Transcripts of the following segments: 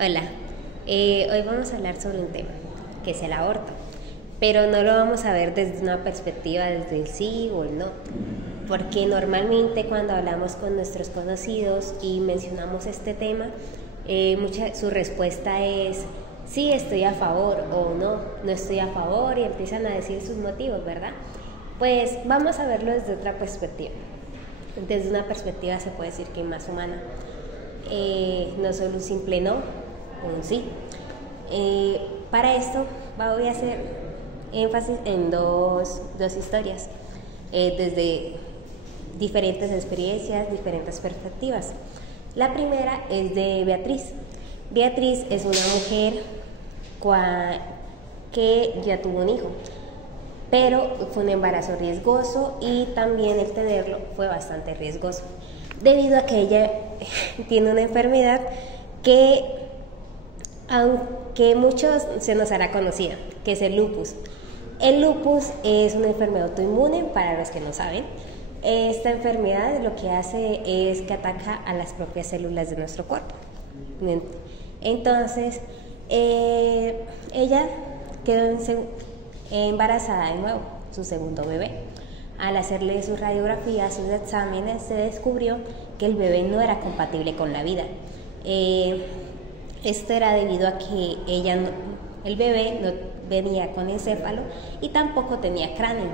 Hola, hoy vamos a hablar sobre un tema, que es el aborto, pero no lo vamos a ver desde una perspectiva desde el sí o el no, porque normalmente cuando hablamos con nuestros conocidos y mencionamos este tema, su respuesta es sí, estoy a favor o no, no estoy a favor y empiezan a decir sus motivos, ¿verdad? Pues vamos a verlo desde otra perspectiva. Desde una perspectiva se puede decir que más humana, no solo un simple no o un sí. Para esto voy a hacer énfasis en dos historias, desde diferentes experiencias, diferentes perspectivas. La primera es de Beatriz. Beatriz es una mujer que ya tuvo un hijo, pero fue un embarazo riesgoso y también el tenerlo fue bastante riesgoso, debido a que ella tiene una enfermedad que, aunque muchos se nos hará conocida, que es el lupus. El lupus es una enfermedad autoinmune, para los que no saben. Esta enfermedad lo que hace es que ataca a las propias células de nuestro cuerpo. Entonces, ella quedó embarazada de nuevo, su segundo bebé. Al hacerle sus radiografías, sus exámenes, se descubrió que el bebé no era compatible con la vida. Esto era debido a que el bebé no venía con encéfalo y tampoco tenía cráneo.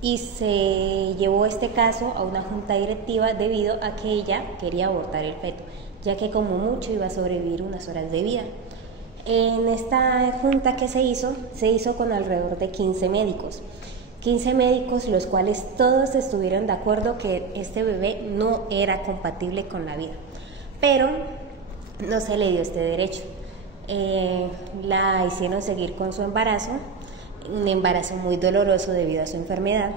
Y se llevó este caso a una junta directiva debido a que ella quería abortar el feto, ya que como mucho iba a sobrevivir unas horas de vida. En esta junta que se hizo con alrededor de 15 médicos. 15 médicos, los cuales todos estuvieron de acuerdo que este bebé no era compatible con la vida. Pero no se le dio este derecho. La hicieron seguir con su embarazo, un embarazo muy doloroso debido a su enfermedad,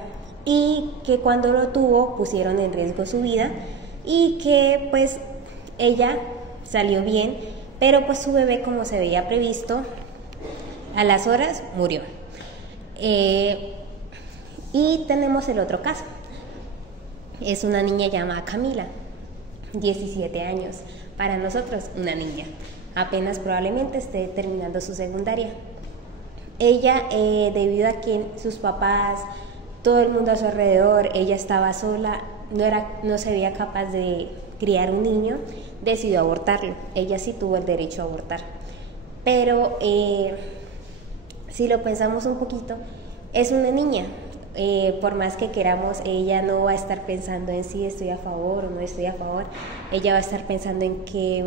y que cuando lo tuvo pusieron en riesgo su vida, y que pues ella salió bien, pero pues su bebé, como se veía previsto, a las horas murió. Y tenemos el otro caso. Es una niña llamada Camila, 17 años, para nosotros una niña, apenas probablemente esté terminando su secundaria. Ella, debido a que sus papás, todo el mundo a su alrededor, ella estaba sola, no se veía capaz de criar un niño, decidió abortarlo. Ella sí tuvo el derecho a abortar, pero si lo pensamos un poquito, es una niña. Por más que queramos, ella no va a estar pensando en si estoy a favor o no estoy a favor. Ella va a estar pensando en qué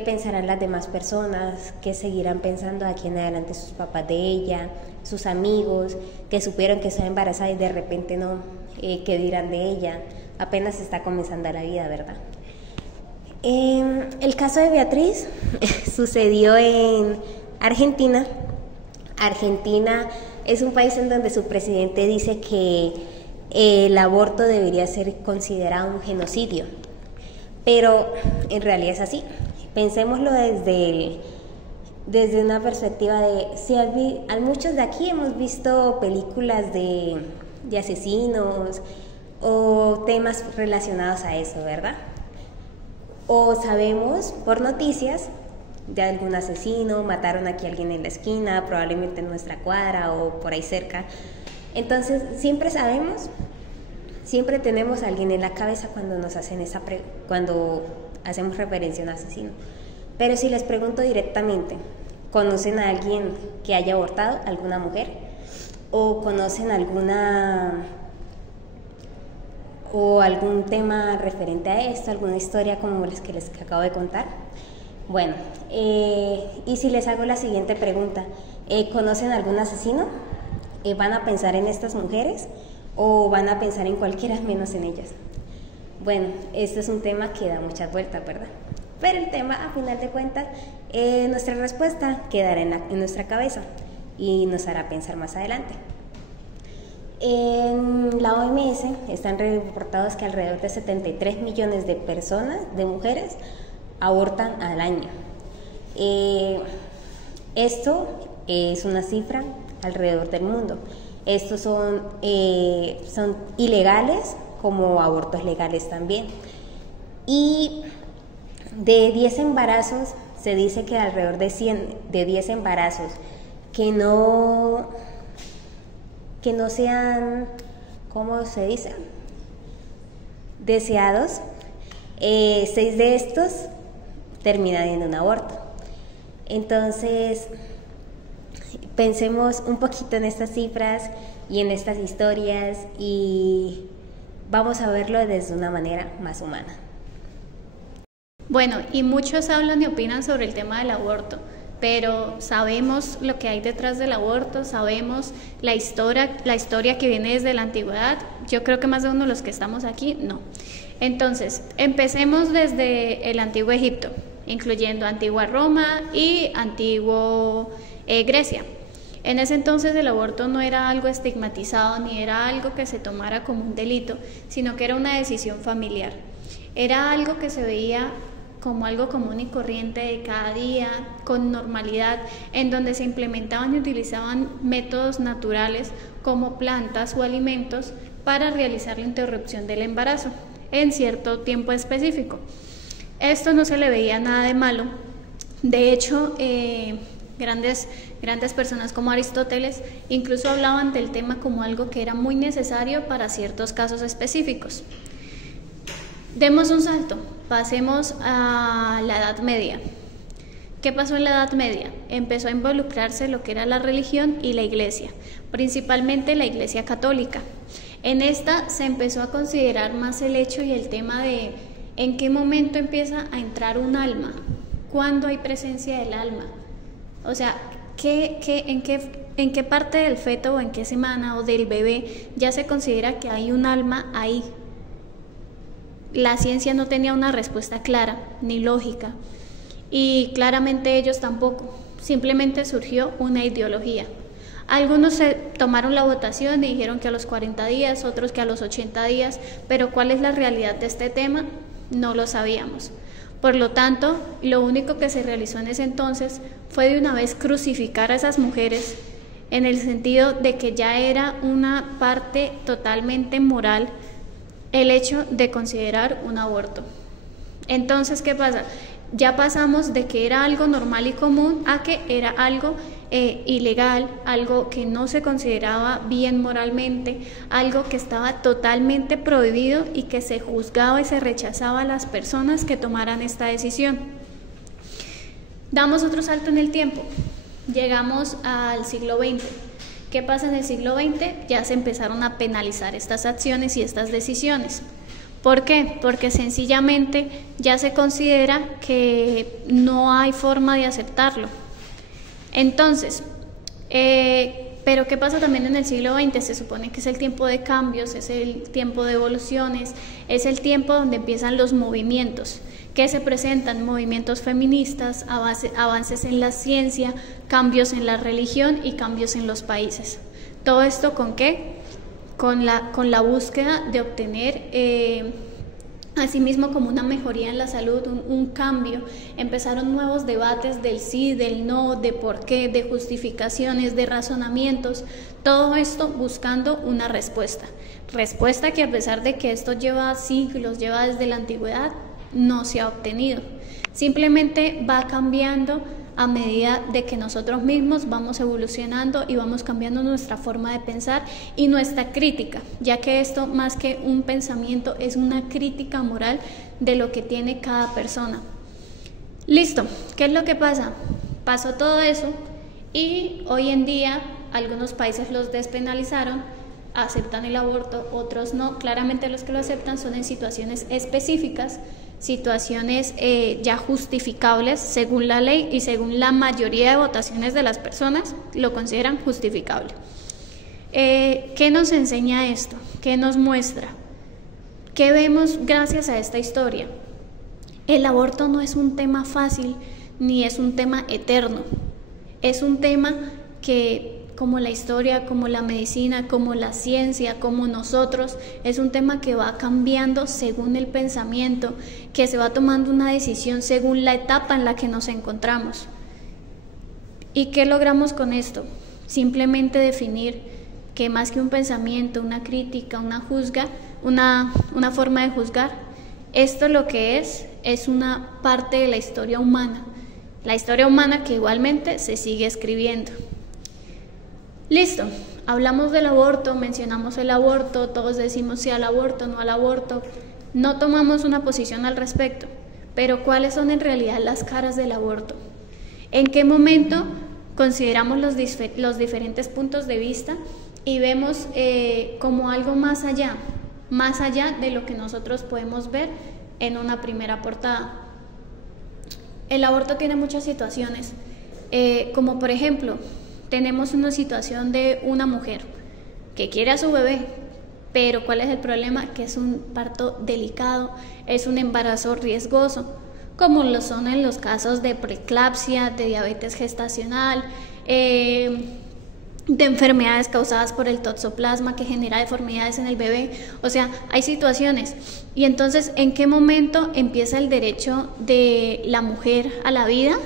pensarán las demás personas, qué seguirán pensando aquí en adelante sus papás de ella, sus amigos, que supieron que estaba embarazada y de repente no, qué dirán de ella. Apenas está comenzando la vida, ¿verdad? El caso de Beatriz sucedió en Argentina. Argentina es un país en donde su presidente dice que el aborto debería ser considerado un genocidio, pero en realidad es así. Pensémoslo desde una perspectiva de, si muchos de aquí hemos visto películas de asesinos o temas relacionados a eso, ¿verdad? O sabemos por noticias de algún asesino, mataron aquí a alguien en la esquina, probablemente en nuestra cuadra o por ahí cerca. Entonces siempre sabemos, siempre tenemos a alguien en la cabeza cuando nos hacen cuando hacemos referencia a un asesino. Pero si les pregunto directamente, ¿conocen a alguien que haya abortado, alguna mujer? ¿O conocen algún tema referente a esto, alguna historia como las que les acabo de contar? Bueno, y si les hago la siguiente pregunta, ¿conocen algún asesino? ¿Van a pensar en estas mujeres o van a pensar en cualquiera menos en ellas? Bueno, este es un tema que da muchas vueltas, ¿verdad? Pero el tema, a final de cuentas, nuestra respuesta quedará en nuestra cabeza y nos hará pensar más adelante. En la OMS están reportados que alrededor de 73 millones de personas, de mujeres, abortan al año. Esto es una cifra alrededor del mundo. Estos son ilegales como abortos legales también. Y de 10 embarazos, se dice que alrededor de 10 embarazos que no sean, ¿cómo se dice?, deseados, 6 de estos terminan en un aborto. Entonces, pensemos un poquito en estas cifras y en estas historias y vamos a verlo desde una manera más humana. Bueno, y muchos hablan y opinan sobre el tema del aborto, pero sabemos lo que hay detrás del aborto, sabemos la historia que viene desde la antigüedad. Yo creo que más de uno de los que estamos aquí, no. Entonces, empecemos desde el antiguo Egipto, incluyendo antigua Roma y antiguo Grecia. En ese entonces el aborto no era algo estigmatizado ni era algo que se tomara como un delito, sino que era una decisión familiar. Era algo que se veía como algo común y corriente de cada día, con normalidad, en donde se implementaban y utilizaban métodos naturales como plantas o alimentos para realizar la interrupción del embarazo en cierto tiempo específico. Esto no se le veía nada de malo. De hecho, grandes personas como Aristóteles incluso hablaban del tema como algo que era muy necesario para ciertos casos específicos. Demos un salto, pasemos a la Edad Media. ¿Qué pasó en la Edad Media? Empezó a involucrarse lo que era la religión y la iglesia, principalmente la iglesia católica. En esta se empezó a considerar más el hecho y el tema de en qué momento empieza a entrar un alma, cuándo hay presencia del alma. O sea, en qué parte del feto o en qué semana o del bebé ya se considera que hay un alma ahí. La ciencia no tenía una respuesta clara ni lógica y claramente ellos tampoco, simplemente surgió una ideología. Algunos se tomaron la votación y dijeron que a los 40 días, otros que a los 80 días, pero ¿cuál es la realidad de este tema? No lo sabíamos. Por lo tanto, lo único que se realizó en ese entonces fue de una vez crucificar a esas mujeres en el sentido de que ya era una parte totalmente moral el hecho de considerar un aborto. Entonces, ¿qué pasa? Ya pasamos de que era algo normal y común a que era algo ilegal, algo que no se consideraba bien moralmente, algo que estaba totalmente prohibido y que se juzgaba y se rechazaba a las personas que tomaran esta decisión. Damos otro salto en el tiempo, llegamos al siglo XX. ¿Qué pasa en el siglo XX? Ya se empezaron a penalizar estas acciones y estas decisiones. ¿Por qué? Porque sencillamente ya se considera que no hay forma de aceptarlo. Entonces, pero ¿qué pasa también en el siglo XX? Se supone que es el tiempo de cambios, es el tiempo de evoluciones, es el tiempo donde empiezan los movimientos, que se presentan movimientos feministas, avances en la ciencia, cambios en la religión y cambios en los países. ¿Todo esto con qué? Con la búsqueda de obtener asimismo como una mejoría en la salud, un cambio. Empezaron nuevos debates del sí, del no, de por qué, de justificaciones, de razonamientos, todo esto buscando una respuesta que a pesar de que esto lleva siglos, lleva desde la antigüedad, no se ha obtenido. Simplemente va cambiando a medida de que nosotros mismos vamos evolucionando y vamos cambiando nuestra forma de pensar y nuestra crítica, ya que esto más que un pensamiento es una crítica moral de lo que tiene cada persona. Listo, ¿qué es lo que pasa? Pasó todo eso y hoy en día algunos países los despenalizaron, aceptan el aborto, otros no. Claramente los que lo aceptan son en situaciones específicas, situaciones ya justificables según la ley y según la mayoría de votaciones de las personas lo consideran justificable. ¿Qué nos enseña esto? ¿Qué nos muestra? ¿Qué vemos gracias a esta historia? El aborto no es un tema fácil ni es un tema eterno, es un tema que, como la historia, como la medicina, como la ciencia, como nosotros, es un tema que va cambiando según el pensamiento, que se va tomando una decisión según la etapa en la que nos encontramos. ¿Y qué logramos con esto? Simplemente definir que más que un pensamiento, una crítica, una forma de juzgar, esto lo que es una parte de la historia humana que igualmente se sigue escribiendo. Listo, hablamos del aborto, mencionamos el aborto, todos decimos sí al aborto, no al aborto, no tomamos una posición al respecto, pero ¿cuáles son en realidad las caras del aborto? ¿En qué momento consideramos los diferentes puntos de vista y vemos como algo más allá de lo que nosotros podemos ver en una primera portada? El aborto tiene muchas situaciones, como por ejemplo, tenemos una situación de una mujer que quiere a su bebé, pero ¿cuál es el problema? Que es un parto delicado, es un embarazo riesgoso, como lo son en los casos de preeclampsia, de diabetes gestacional, de enfermedades causadas por el toxoplasma que genera deformidades en el bebé. O sea, hay situaciones. Y entonces, ¿en qué momento empieza el derecho de la mujer a la vida?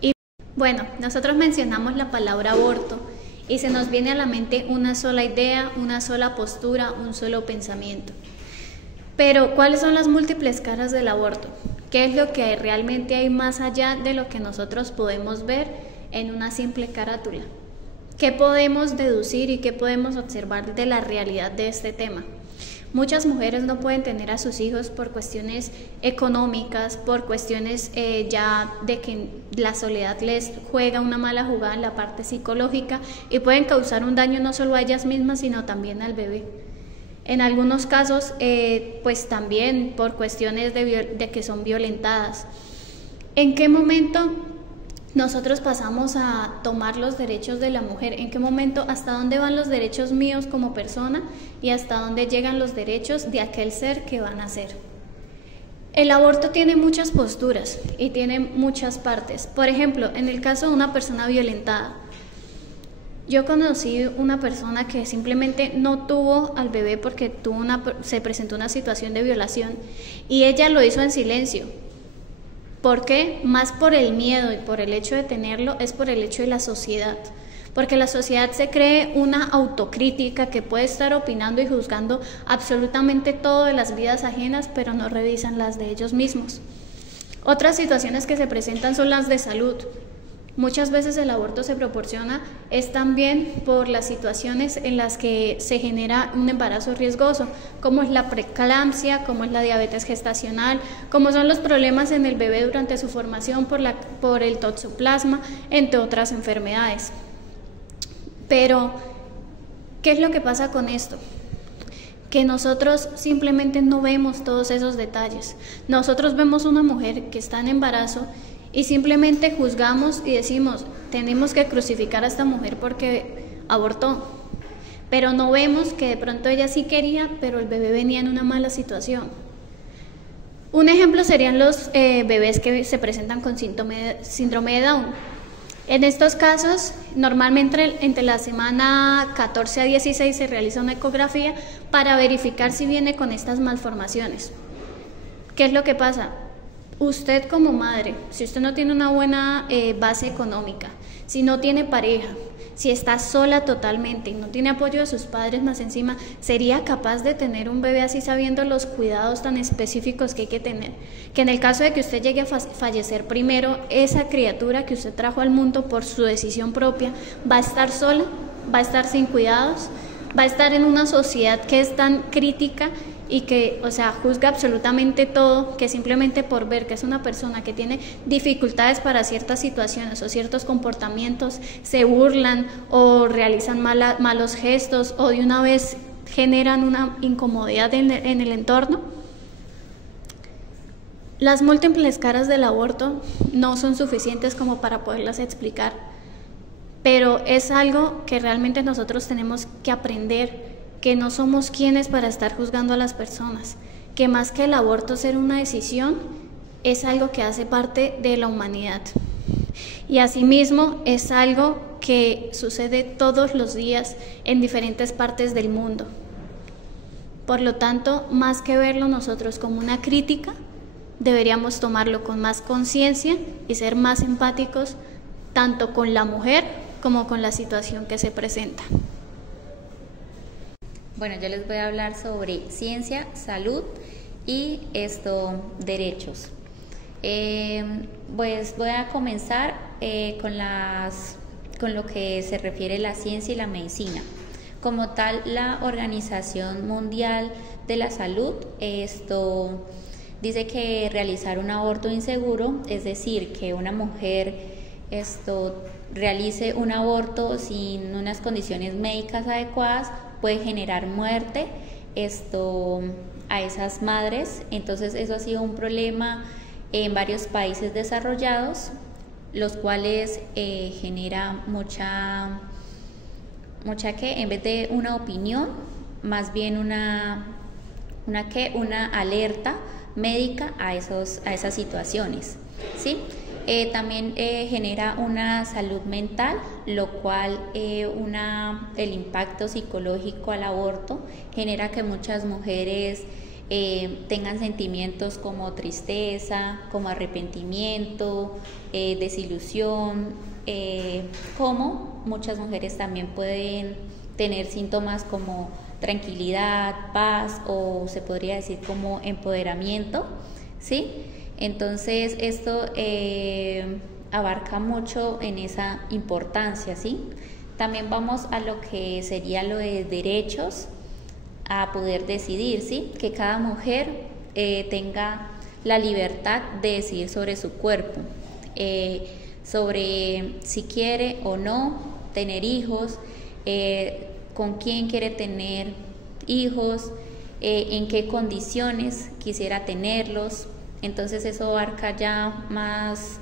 Y bueno, nosotros mencionamos la palabra aborto y se nos viene a la mente una sola idea, una sola postura, un solo pensamiento. Pero, ¿cuáles son las múltiples caras del aborto? ¿Qué es lo que realmente hay más allá de lo que nosotros podemos ver en una simple carátula? ¿Qué podemos deducir y qué podemos observar de la realidad de este tema? Muchas mujeres no pueden tener a sus hijos por cuestiones económicas, por cuestiones ya de que la soledad les juega una mala jugada en la parte psicológica y pueden causar un daño no solo a ellas mismas, sino también al bebé. En algunos casos, pues también por cuestiones de que son violentadas. ¿En qué momento nosotros pasamos a tomar los derechos de la mujer? ¿En qué momento, hasta dónde van los derechos míos como persona y hasta dónde llegan los derechos de aquel ser que van a ser? El aborto tiene muchas posturas y tiene muchas partes. Por ejemplo, en el caso de una persona violentada, yo conocí una persona que simplemente no tuvo al bebé porque se presentó una situación de violación y ella lo hizo en silencio. ¿Por qué? Más por el miedo y por el hecho de tenerlo, es por el hecho de la sociedad. Porque la sociedad se cree una autocrítica que puede estar opinando y juzgando absolutamente todo de las vidas ajenas, pero no revisan las de ellos mismos. Otras situaciones que se presentan son las de salud. Muchas veces el aborto se proporciona es también por las situaciones en las que se genera un embarazo riesgoso, como es la preeclampsia, como es la diabetes gestacional, como son los problemas en el bebé durante su formación por el toxoplasma, entre otras enfermedades. Pero, ¿qué es lo que pasa con esto? Que nosotros simplemente no vemos todos esos detalles. Nosotros vemos una mujer que está en embarazo y simplemente juzgamos y decimos, tenemos que crucificar a esta mujer porque abortó. Pero no vemos que de pronto ella sí quería, pero el bebé venía en una mala situación. Un ejemplo serían los bebés que se presentan con síndrome de Down. En estos casos, normalmente entre la semana 14 a 16 se realiza una ecografía para verificar si viene con estas malformaciones. ¿Qué es lo que pasa? Usted como madre, si usted no tiene una buena base económica, si no tiene pareja, si está sola totalmente y no tiene apoyo de sus padres más encima, ¿sería capaz de tener un bebé así sabiendo los cuidados tan específicos que hay que tener? Que en el caso de que usted llegue a fallecer primero, esa criatura que usted trajo al mundo por su decisión propia, va a estar sola, va a estar sin cuidados, va a estar en una sociedad que es tan crítica y que, o sea, juzga absolutamente todo, que simplemente por ver que es una persona que tiene dificultades para ciertas situaciones o ciertos comportamientos, se burlan o realizan malos gestos o de una vez generan una incomodidad en el entorno. Las múltiples caras del aborto no son suficientes como para poderlas explicar, pero es algo que realmente nosotros tenemos que aprender, que no somos quienes para estar juzgando a las personas, que más que el aborto ser una decisión, es algo que hace parte de la humanidad. Y asimismo es algo que sucede todos los días en diferentes partes del mundo. Por lo tanto, más que verlo nosotros como una crítica, deberíamos tomarlo con más conciencia y ser más empáticos, tanto con la mujer como con la situación que se presenta. Bueno, yo les voy a hablar sobre ciencia, salud y derechos. Pues voy a comenzar con lo que se refiere a la ciencia y la medicina. Como tal, la Organización Mundial de la Salud dice que realizar un aborto inseguro, es decir, que una mujer realice un aborto sin unas condiciones médicas adecuadas, puede generar muerte a esas madres. Entonces eso ha sido un problema en varios países desarrollados, los cuales genera mucha que en vez de una opinión, más bien una alerta médica a esas situaciones, ¿sí? También genera una salud mental, lo cual el impacto psicológico al aborto genera que muchas mujeres tengan sentimientos como tristeza, como arrepentimiento, desilusión, como muchas mujeres también pueden tener síntomas como tranquilidad, paz, o se podría decir como empoderamiento, ¿sí? Entonces esto abarca mucho en esa importancia, ¿sí? También vamos a lo que sería lo de derechos a poder decidir, ¿sí? Que cada mujer tenga la libertad de decidir sobre su cuerpo, sobre si quiere o no tener hijos, con quién quiere tener hijos, en qué condiciones quisiera tenerlos. Entonces eso abarca ya más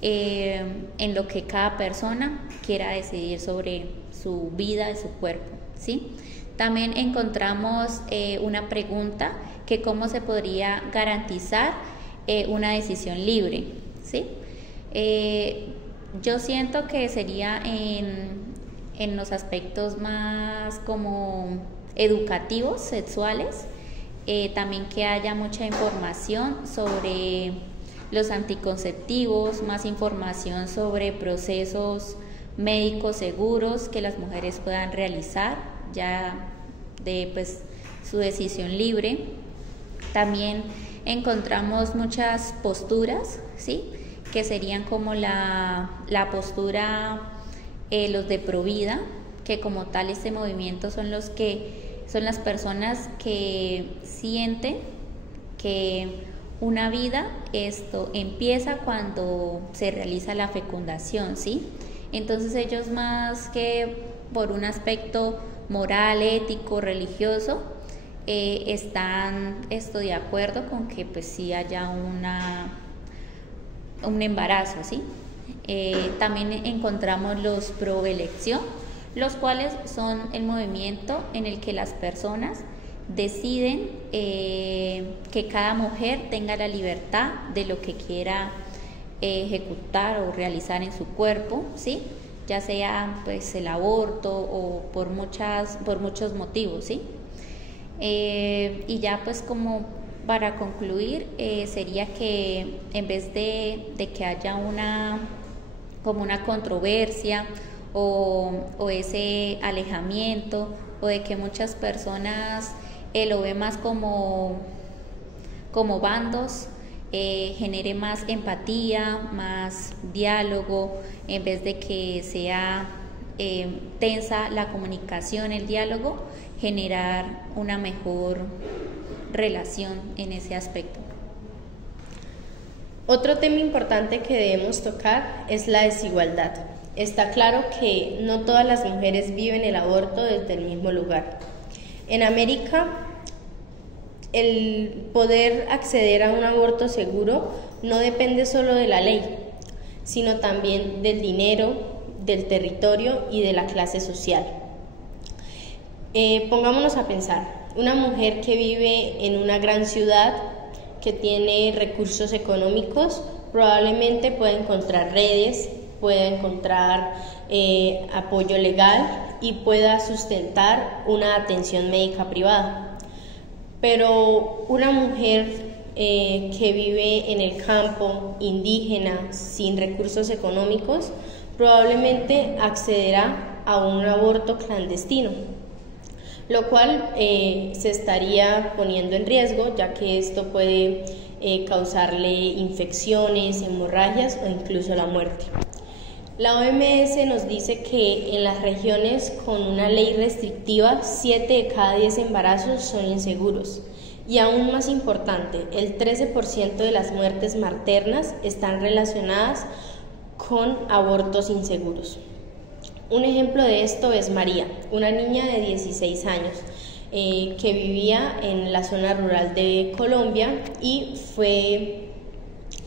en lo que cada persona quiera decidir sobre su vida y su cuerpo, ¿sí? También encontramos una pregunta que cómo se podría garantizar una decisión libre, ¿sí? Yo siento que sería en los aspectos más como educativos, sexuales, también que haya mucha información sobre los anticonceptivos, más información sobre procesos médicos seguros que las mujeres puedan realizar ya de su decisión libre. También encontramos muchas posturas, ¿sí? Que serían como la postura, los de Provida, que como tal este movimiento son las personas que sienten que una vida empieza cuando se realiza la fecundación, ¿sí? Entonces ellos, más que por un aspecto moral, ético, religioso, están de acuerdo con que sí haya un embarazo, ¿sí? También encontramos los pro elección, los cuales son el movimiento en el que las personas deciden que cada mujer tenga la libertad de lo que quiera ejecutar o realizar en su cuerpo, ¿sí? Ya sea el aborto o por muchos motivos, ¿sí? Y ya como para concluir, sería que en vez de que haya una controversia o ese alejamiento, o de que muchas personas lo ven más como bandos, genere más empatía, más diálogo, en vez de que sea tensa la comunicación, el diálogo, generar una mejor relación en ese aspecto. Otro tema importante que debemos tocar es la desigualdad. Está claro que no todas las mujeres viven el aborto desde el mismo lugar. En América, el poder acceder a un aborto seguro no depende solo de la ley, sino también del dinero, del territorio y de la clase social. Pongámonos a pensar, una mujer que vive en una gran ciudad, que tiene recursos económicos, probablemente pueda encontrar redes, pueda encontrar apoyo legal y pueda sustentar una atención médica privada. Pero una mujer que vive en el campo, indígena, sin recursos económicos, probablemente accederá a un aborto clandestino. lo cual se estaría poniendo en riesgo, ya que esto puede causarle infecciones, hemorragias o incluso la muerte. La OMS nos dice que en las regiones con una ley restrictiva, 7 de cada 10 embarazos son inseguros. Y aún más importante, el 13% de las muertes maternas están relacionadas con abortos inseguros. Un ejemplo de esto es María, una niña de 16 años que vivía en la zona rural de Colombia y fue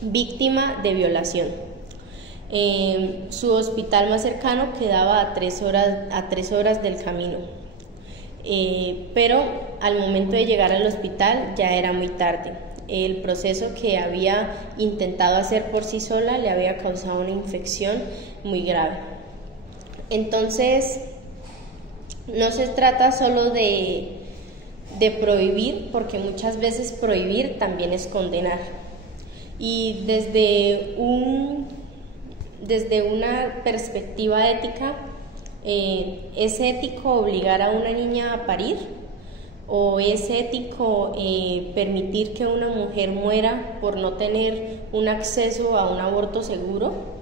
víctima de violación. Su hospital más cercano quedaba a 3 horas del camino, pero al momento de llegar al hospital ya era muy tarde. El proceso que había intentado hacer por sí sola le había causado una infección muy grave. Entonces, no se trata solo de prohibir, porque muchas veces prohibir también es condenar. Y desde una perspectiva ética, ¿es ético obligar a una niña a parir? ¿O es ético permitir que una mujer muera por no tener un acceso a un aborto seguro?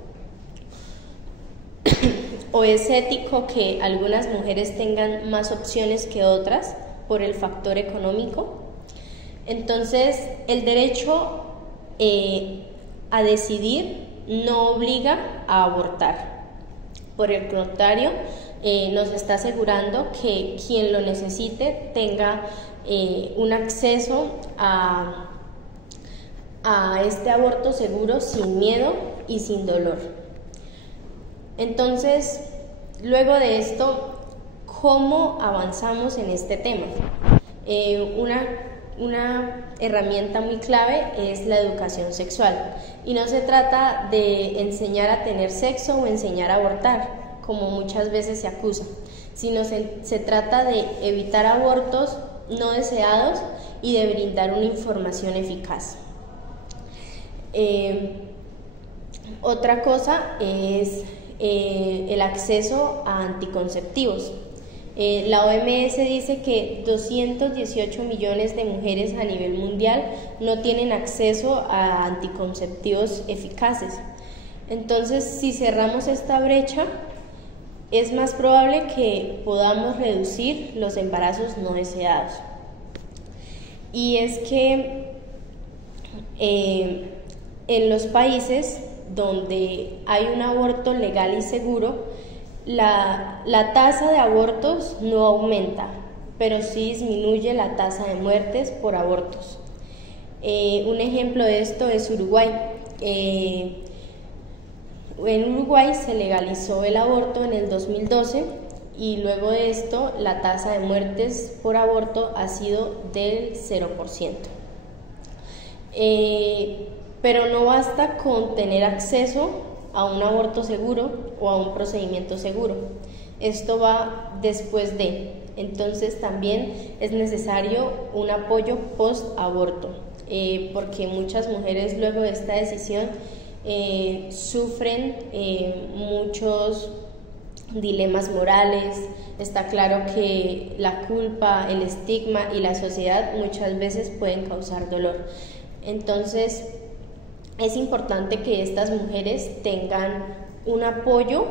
¿O es ético que algunas mujeres tengan más opciones que otras por el factor económico? Entonces, el derecho a decidir no obliga a abortar. Por el contrario, nos está asegurando que quien lo necesite tenga un acceso a este aborto seguro sin miedo y sin dolor. Entonces, luego de esto, ¿cómo avanzamos en este tema? Una herramienta muy clave es la educación sexual, y no se trata de enseñar a tener sexo o enseñar a abortar, como muchas veces se acusa, sino se trata de evitar abortos no deseados y de brindar una información eficaz. Otra cosa es el acceso a anticonceptivos. La OMS dice que 218 millones de mujeres a nivel mundial no tienen acceso a anticonceptivos eficaces. Entonces, si cerramos esta brecha, es más probable que podamos reducir los embarazos no deseados. Y es que en los países donde hay un aborto legal y seguro, la tasa de abortos no aumenta, pero sí disminuye la tasa de muertes por abortos. Un ejemplo de esto es Uruguay. En Uruguay se legalizó el aborto en el 2012 y luego de esto la tasa de muertes por aborto ha sido del 0%. Pero no basta con tener acceso a un aborto seguro o a un procedimiento seguro. Esto va después de. Entonces también es necesario un apoyo post-aborto, porque muchas mujeres luego de esta decisión sufren muchos dilemas morales. Está claro que la culpa, el estigma y la sociedad muchas veces pueden causar dolor. Entonces, es importante que estas mujeres tengan un apoyo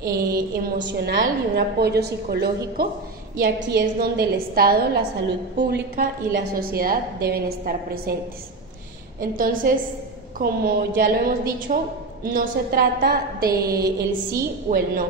emocional y un apoyo psicológico, y aquí es donde el Estado, la salud pública y la sociedad deben estar presentes. Entonces, como ya lo hemos dicho, no se trata de el sí o el no.